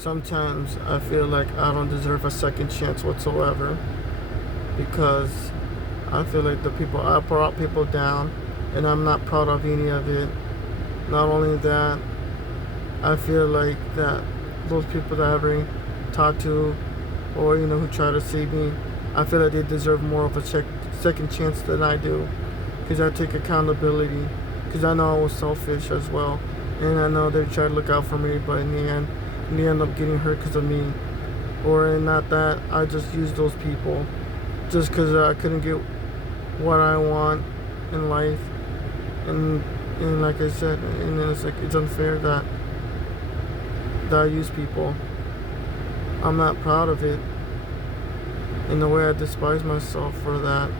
sometimes I feel like I don't deserve a second chance whatsoever, because I feel like the people I brought people down, and I'm not proud of any of it. Not only that, I feel like that those people that I bring talked to, or who try to save me, I feel like they deserve more of a second chance than I do, because I take accountability, because I know I was selfish as well, and I know they try to look out for me, but in the end, they end up getting hurt because of me, or not that I just use those people just because I couldn't get what I want in life, and like I said, and then it's like it's unfair that I use people. I'm not proud of it. In a way, I despise myself for that.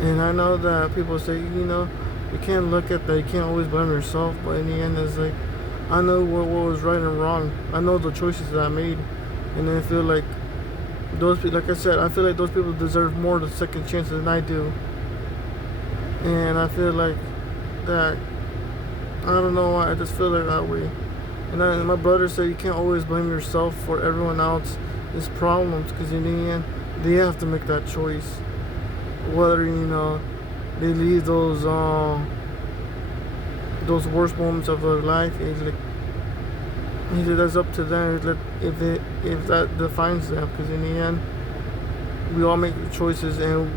And I know that people say, you can't look at that. You can't always blame yourself. But in the end, it's like I know what was right and wrong. I know the choices that I made, and I feel like those people, like I said, I feel like those people deserve more the second chance than I do. And I feel like that. I don't know why. I just feel like that way. And my brother said you can't always blame yourself for everyone else's problems, because in the end, they have to make that choice. Whether they leave those worst moments of their life, he said that's up to them. If that defines them, because in the end, we all make choices, and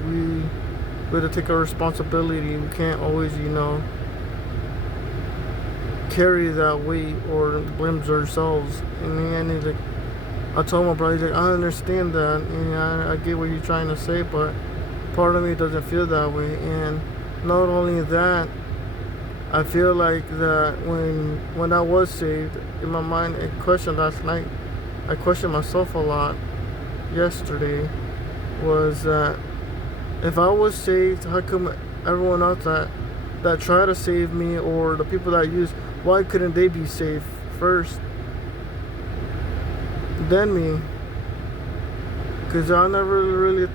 we have to take our responsibility. We can't always carry that weight or blame ourselves. In the end, he's like, I told my brother, he's like, I understand that, and I get what you're trying to say, but part of me doesn't feel that way. And not only that, I feel like that when I was saved, in my mind, I questioned last night. I questioned myself a lot yesterday. Was that if I was saved, how come everyone else that try to save me, or the people that use, why couldn't they be saved first than me? Because I never really,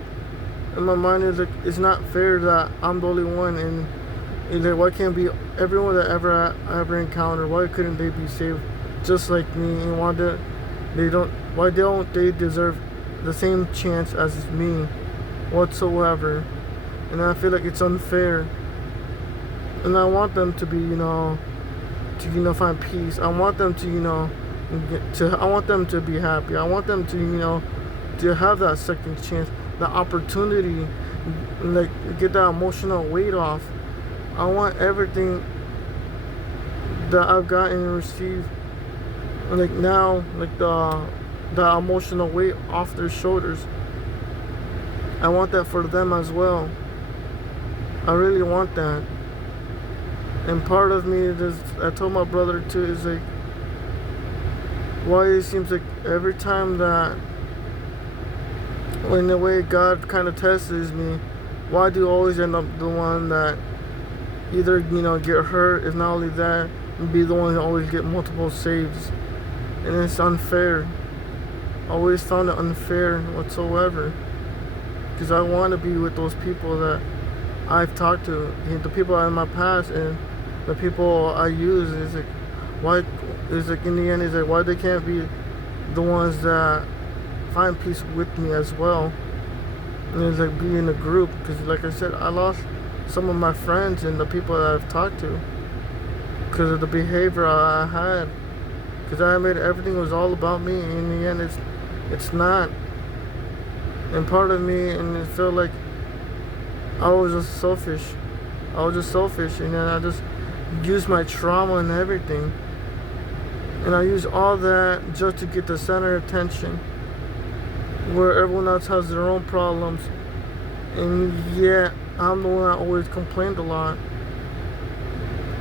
in my mind, is like it's not fair that I'm the only one, and like, why can't be everyone that I ever encountered? Why couldn't they be saved just like me? And why don't they deserve the same chance as me whatsoever? And I feel like it's unfair. And I want them to be, find peace. I want them to, I want them to be happy. I want them to have that second chance, the opportunity, like get that emotional weight off. I want everything that I've gotten and received, like now, like the emotional weight off their shoulders. I want that for them as well. I really want that. And part of me is, I told my brother too, is like, why it seems like every time that, in the way God kind of tests me, why do you always end up the one that either, get hurt, if not only that, and be the one who always get multiple saves? And it's unfair. I always found it unfair whatsoever. Because I want to be with those people that I've talked to, the people in my past, and the people I use. Is like, why? Is like in the end, is like why they can't be the ones that find peace with me as well. And it's like be in a group, because like I said, I lost some of my friends and the people that I've talked to because of the behavior I had. Because I made everything was all about me, and in the end, it's not. And part of me, and it felt like I was just selfish. And then I just used my trauma and everything. And I used all that just to get the center of attention, where everyone else has their own problems. And yet, I'm the one that always complained a lot.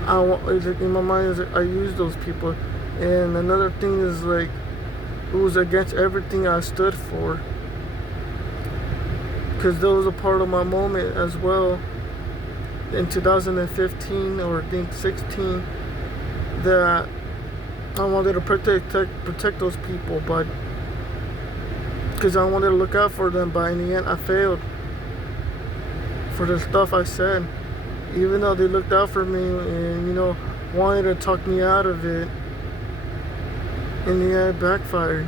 In my mind, I use those people. And another thing is like, it was against everything I stood for. Because there was a part of my moment as well in 2015 or I think 16 that I wanted to protect those people, but because I wanted to look out for them, but in the end I failed for the stuff I said. Even though they looked out for me and wanted to talk me out of it, In the end, it backfired.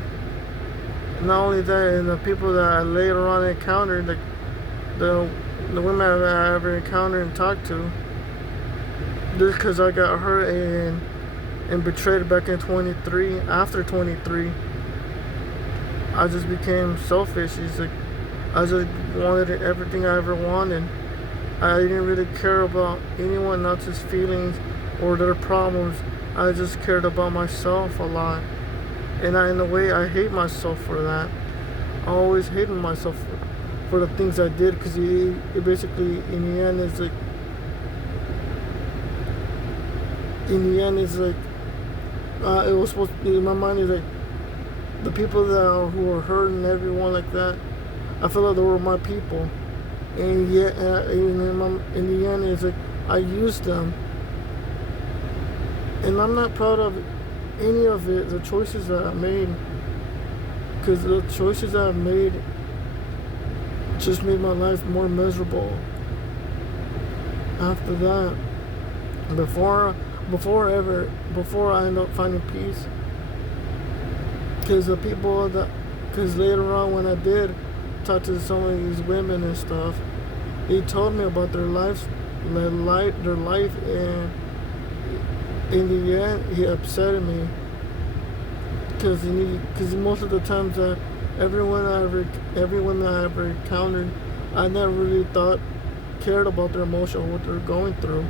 Not only that, and the people that I later on encountered, the the women that I ever encountered and talked to, just because I got hurt and betrayed back in 23. After 23, I just became selfish. It's like I just wanted everything I ever wanted. I didn't really care about anyone else's feelings or their problems. I just cared about myself a lot. And in a way, I hate myself for that. I always hated myself for the things I did, because it basically, in the end, is like, it was supposed to be, in my mind, is like, the people who were hurt and everyone like that, I feel like they were my people. And yet, in the end, it's like, I used them. And I'm not proud of any of it, the choices that I made. Because the choices that I made just made my life more miserable. After that, before I end up finding peace, because later on when I did talk to some of these women and stuff, they told me about their life, and in the end, he upset me, because most of the times that everyone that I ever encountered, I never really cared about their emotion or what they're going through.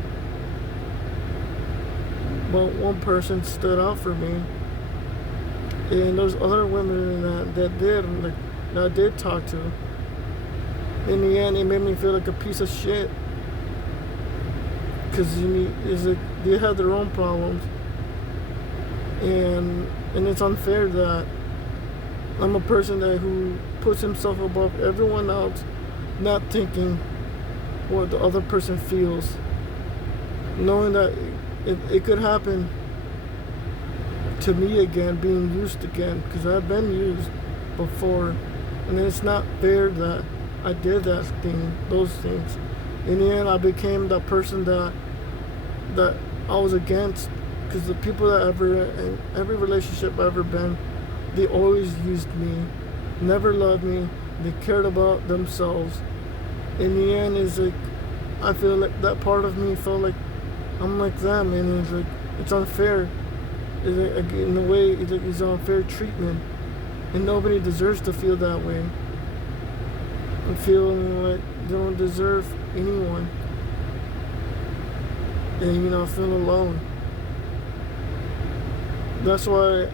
But one person stood out for me, and there's other women that I did talk to. In the end, it made me feel like a piece of shit, because they had their own problems, and it's unfair that I'm a person who puts himself above everyone else, not thinking what the other person feels, knowing that it could happen to me again, being used again, because I've been used before, and it's not fair that I did those things. In the end, I became that person that I was against, because the people in every relationship I've ever been, they always used me, never loved me. They cared about themselves. In the end, it's like, I feel like that part of me felt like I'm like them, and it's like, it's unfair. In a way, it's unfair treatment, and nobody deserves to feel that way. And feeling like they don't deserve anyone, and feel alone. That's why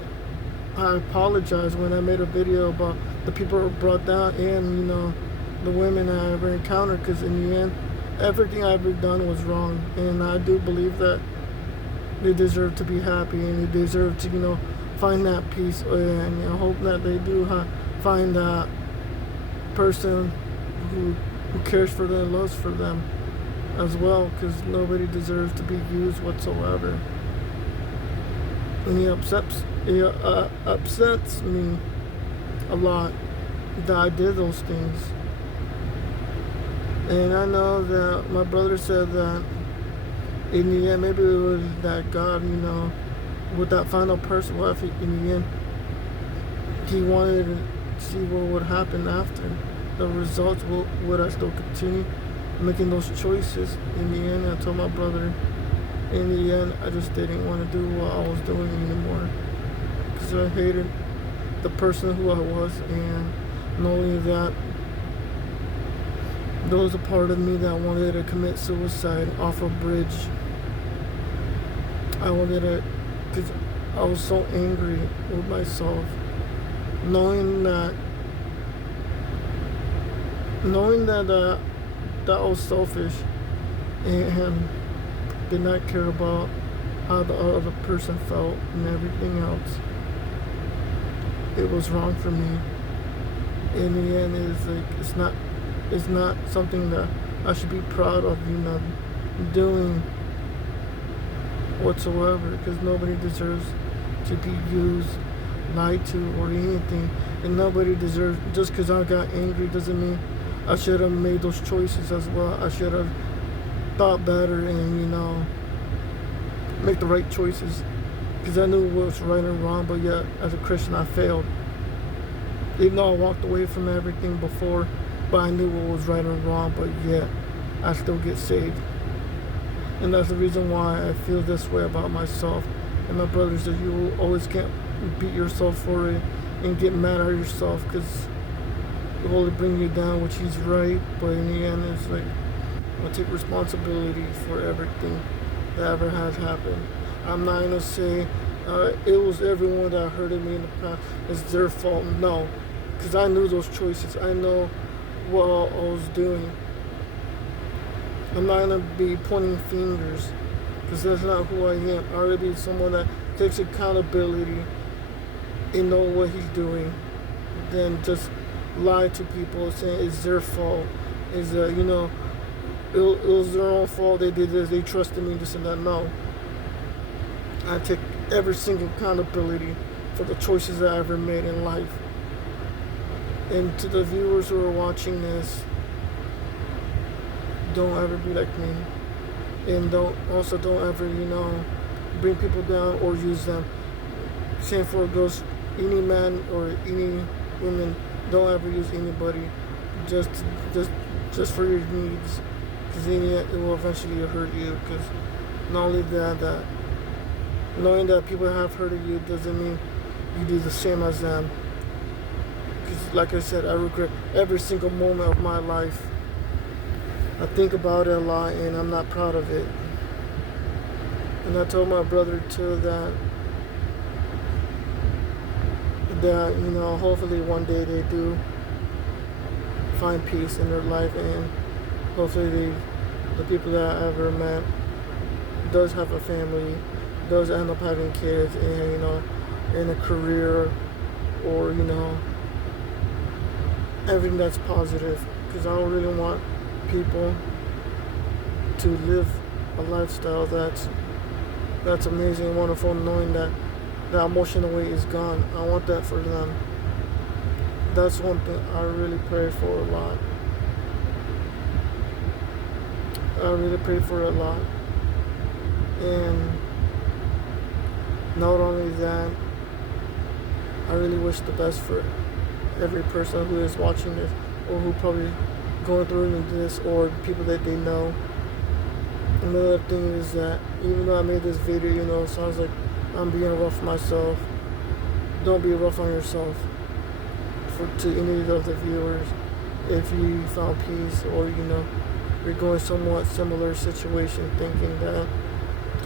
I apologize when I made a video about the people who brought down, and the women I ever encountered, because in the end, everything I ever done was wrong, and I do believe that they deserve to be happy, and they deserve to find that peace, and I hope that they do find that person who cares for them and loves for them as well, because nobody deserves to be used whatsoever. And it upsets me a lot that I did those things. And I know that my brother said that in the end, maybe it was that God, with that final person, what if in the end he wanted to see what would happen after the results. Would I still continue making those choices? In the end, I told my brother, in the end, I just didn't want to do what I was doing anymore, because I hated the person who I was. And not only that, there was a part of me that wanted to commit suicide off a bridge. I wanted to, because I was so angry with myself, knowing that that I was selfish and did not care about how the other person felt and everything else. It was wrong for me. In the end, it's not something that I should be proud of, doing whatsoever, because nobody deserves to be used, lied to, or anything. And nobody deserves, just because I got angry doesn't mean I should have made those choices as well. I should have thought better and, make the right choices. because I knew what was right and wrong, but yet as a Christian I failed. Even though I walked away from everything before, but I knew what was right and wrong, but yet I still get saved. And that's the reason why I feel this way about myself and my brothers, that you always can't beat yourself for it and get mad at yourself, because it will only bring you down, which he's right, but in the end it's like, I take responsibility for everything that ever has happened. I'm not gonna say it was everyone that hurted me in the past, it's their fault. No, because I knew those choices. I know what I was doing. I'm not gonna be pointing fingers, because that's not who I am. I already be someone that takes accountability and know what he's doing, then just lie to people saying it's their fault. Is it was their own fault. They did this. They trusted me. This and that. No, I take every single accountability for the choices that I ever made in life. And to the viewers who are watching this, don't ever be like me, and don't ever bring people down or use them. Same for girls, any man or any woman, don't ever use anybody just just for your needs, because then it will eventually hurt you. Because not only that knowing that people have hurted you doesn't mean you do the same as them. Because like I said, I regret every single moment of my life. I think about it a lot and I'm not proud of it. And I told my brother too that hopefully one day they do find peace in their life, and hopefully the people that I ever met does have a family, does end up having kids, and in a career, or everything that's positive. Because I don't really want people to live a lifestyle that's amazing and wonderful, knowing that the emotional weight is gone. I want that for them. That's one thing I really pray for a lot. I really pray for a lot. And not only that, I really wish the best for every person who is watching this, or who probably going through this, or people that they know. Another thing is that even though I made this video, it sounds like I'm being rough myself. Don't be rough on yourself. To any of the viewers, if you found peace, or you're going somewhat similar situation, thinking that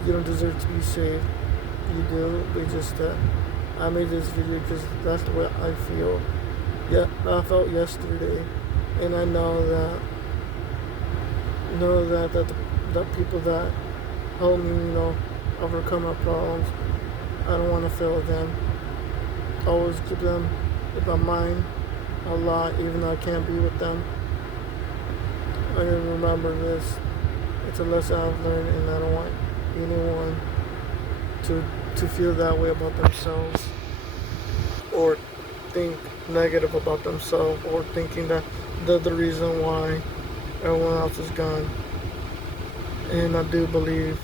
you don't deserve to be saved, you do. But just that I made this video because that's the way I feel. Yeah, I felt yesterday, and I know that the people that help me, overcome my problems, I don't want to fail them. I always keep them in my mind a lot, even though I can't be with them. I need to remember this. It's a lesson I've learned, and I don't want anyone to feel that way about themselves, or think negative about themselves, or thinking that they're the reason why everyone else is gone. And I do believe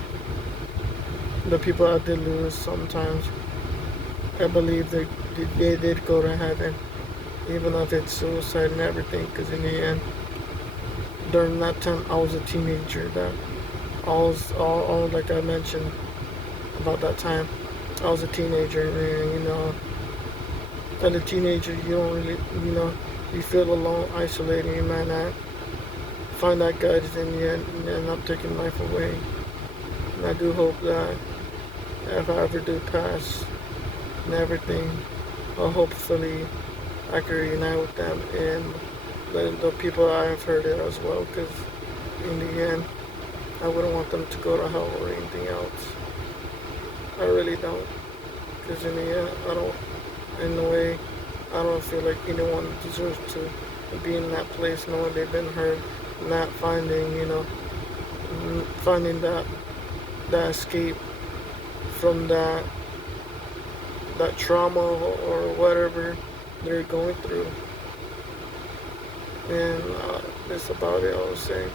the people I did lose sometimes, I believe they did go to heaven, even if it's suicide and everything. Because in the end, during that time, I was a teenager. That I was all like I mentioned about that time, I was a teenager, and as a teenager, you don't really, you feel alone, isolated. You might not find that guidance, and you end up taking life away. And I do hope that if I ever do pass and everything, hopefully I can reunite with them and the people I have hurt it as well. Because in the end, I wouldn't want them to go to hell or anything else. I really don't. Because in the end, I don't feel like anyone deserves to be in that place knowing they've been hurt, not finding that escape from that trauma or whatever they're going through. And that's about it, I would say.